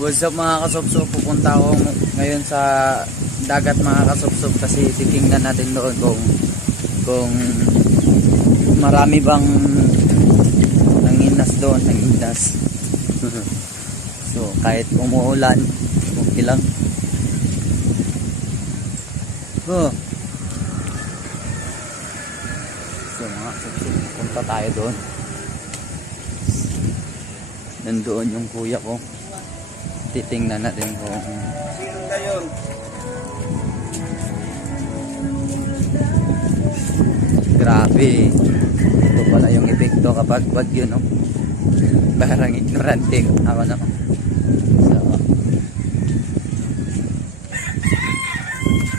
What's up mga kasubsob, pupunta ako ngayon sa dagat mga kasubsob kasi titingnan natin doon kung marami bang nanginas doon, nanginas. So kahit umuulan, okay lang. So mga kasubsob, pupunta tayo doon. Nandoon yung kuya ko. Titingnan natin kung sino na yun? Grabe. Ito pala yung epekto kapag bagyo, no? Parang ignorante ako, no? So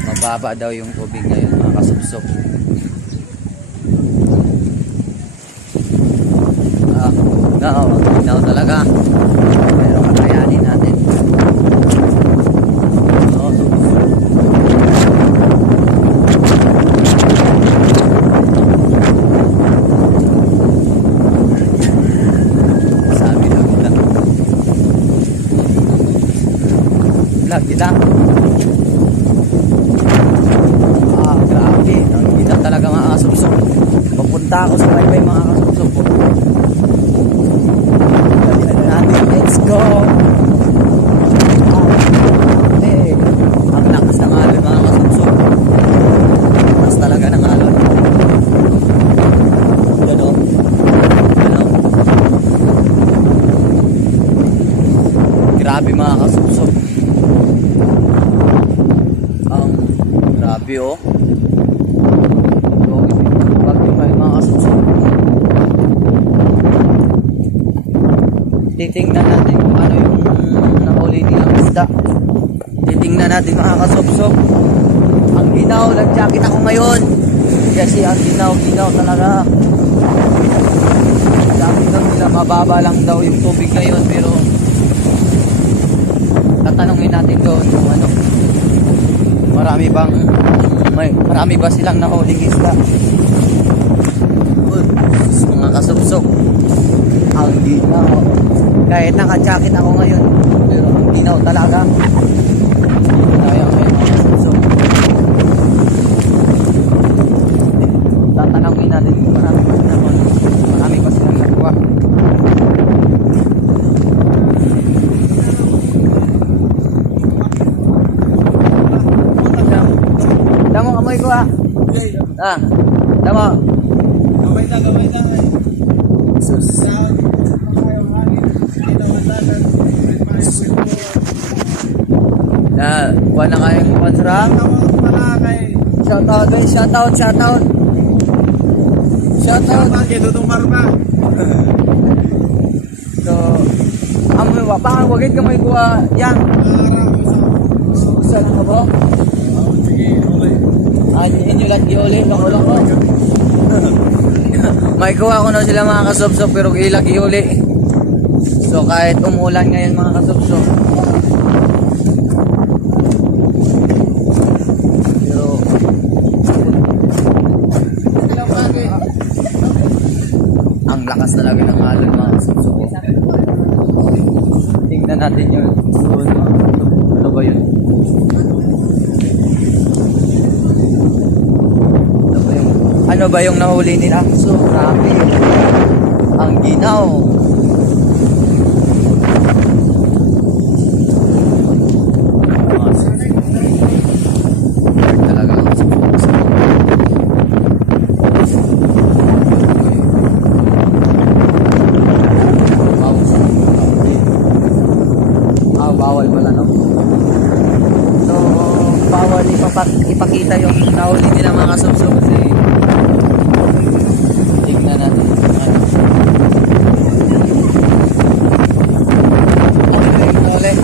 mababa daw yung tubig ngayon mga kasubsob. No, talaga. Pero kakayanin natin. Sabi lang nila. Vlog kita. Grabe. Kita talaga mga kasubsob. Papunta ako sa Baybay mga kasubsob. Let's go! Ang lakas ng alon mga kasubsob. Lakas talaga ng alon. Gano'n. Grabe mga kasubsob. Grabe oh. Bagyo kayo mga kasubsob. Titingnan natin kung ano yung nahuli nilang isda. Titingnan natin mga kasubsob. Ang ginaw, nag-jacket ako ngayon. Kasi ang ginaw talaga. Sabi daw nila mababa lang daw yung tubig ngayon, pero tatanungin natin doon kung ano. Marami ba silang nahuling isda? Mga kasubsob. Ang ginaw. Kahit naka-jacket ako ngayon, pero ang ginaw talaga. Kaya ngayon mga kasubsob. Tatanungin natin kung marami pa silang nakuha. Damo amoy ko ah. Damo. Gamay na. Sus. Kuha na kayong pansra. Shoutout guys, shoutout. Kay Dudong Marma. So, amoy wa pa wagit kamay kuha yang. Saan ka ba? Sige, ulit. Inyo lang giuli ko. May kuha ko na sila mga kasubsob pero ilag giuli. So kahit umulan ngayon mga kasubsob. Ang lakas talaga ng alon mga kasubsob. Tingnan natin yun. Ano ba yun? Ano ba yung nahuli nila? So, grabe. Ang ginaw. Talaga ang bawal pala, no? So, bawal ipakita yung nahuli nila mga kasubsob kasi tignan natin. Ulit.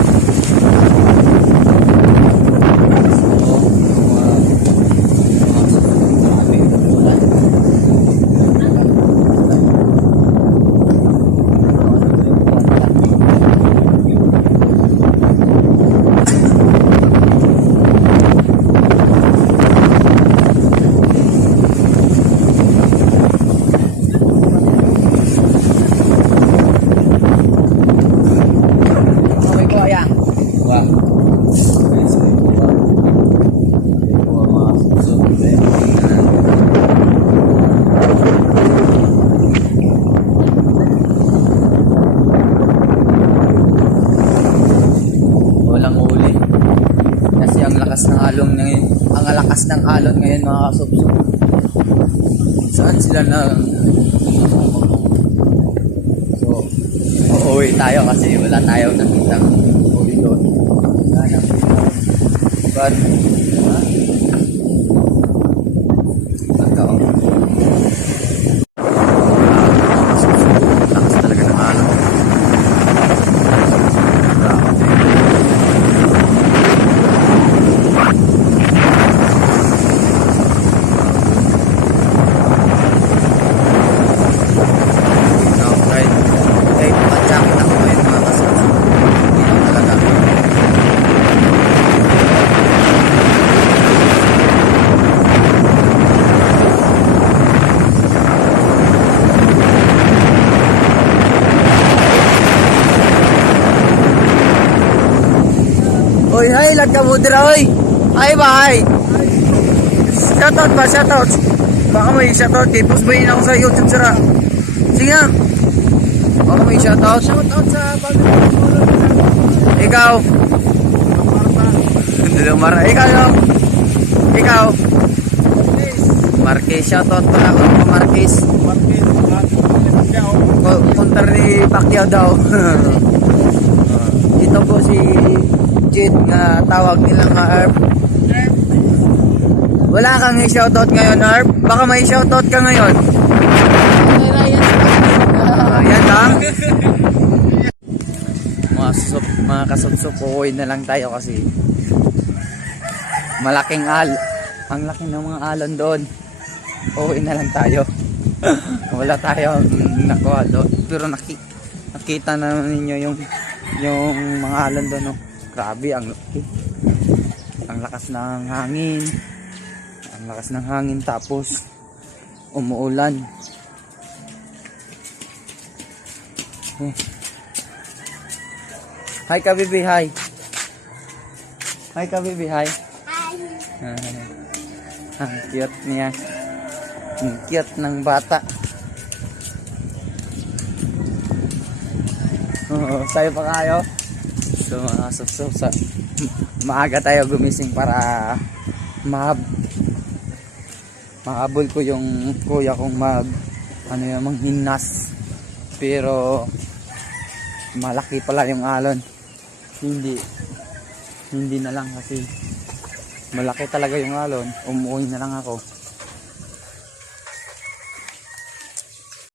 gulong ngayon. Ang lakas ng alon ngayon mga kasubsob. Saan sila na? So, uuwi tayo kasi wala tayong nakitang uli doon. But, ito. Lakas talaga ng alon. Oy, hi, lag ka mudra, oy. Hi, bye. Shoutout ba, shoutout. Baka may shoutout, kay post ba yun ako sa YouTube, sara. Sige na. Baka may shoutout. Shoutout sa Ikaw. Lumara. Ikaw, no? Ikaw. Marquez, shoutout pala ako, Marquez. Kontra ni Pacquiao daw. Ito po si Jet nga tawag nilang Herb. Wala kang i-shoutout ngayon, Herb? Baka may shoutout ka ngayon. Yan lang. Mga kasubsob, uuwi na lang tayo kasi malaking ang laki ng mga alon doon. Uuwi na lang tayo. Wala tayong nakuha doon. Pero nakita na ninyo yung mga alon doon, no? Grabe, ang laki. Ang lakas ng hangin. Ang lakas ng hangin tapos umuulan. Hi ka, baby, hi. Hi ka, baby, hi. Ang cute niya. Ang cute ng bata. Sayo pa kayo. So mga subsob, maaga tayo gumising para mahabol ko yung kuya kong manghinas. Pero malaki pala yung alon. Hindi na lang kasi malaki talaga yung alon. Umuwi na lang ako.